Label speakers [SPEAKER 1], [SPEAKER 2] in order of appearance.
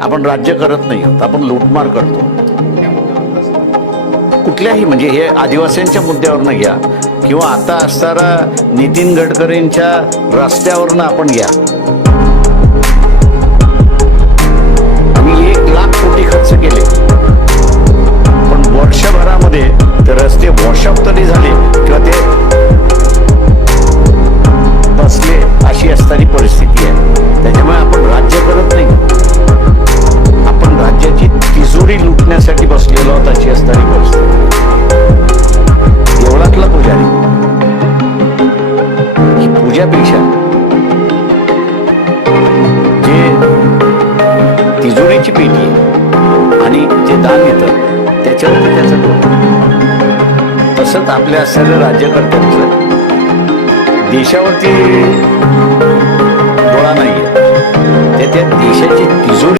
[SPEAKER 1] आपण राज्य करत नाही आहोत आपण लूटमार करतो. कुठल्याही म्हणजे हे आदिवासींच्या मुद्द्यावरनं घ्या किंवा आता असणारा नितीन गडकरींच्या रस्त्यावरनं आपण घ्या. आम्ही एक लाख कोटी खर्च केले. पण वर्षभरामध्ये ते रस्ते वॉशअप स्वतःची असणारी गोष्ट देवळातला पुजारी. ही पूजापेक्षा जे तिजोरीची पेटी आहे आणि जे दान येतं त्याच्यावरती त्याचं डोकं. तसंच आपल्या सर्व राज्यकर्त्यांचं देशावरती डोळा नाहीये. ते त्या देशाची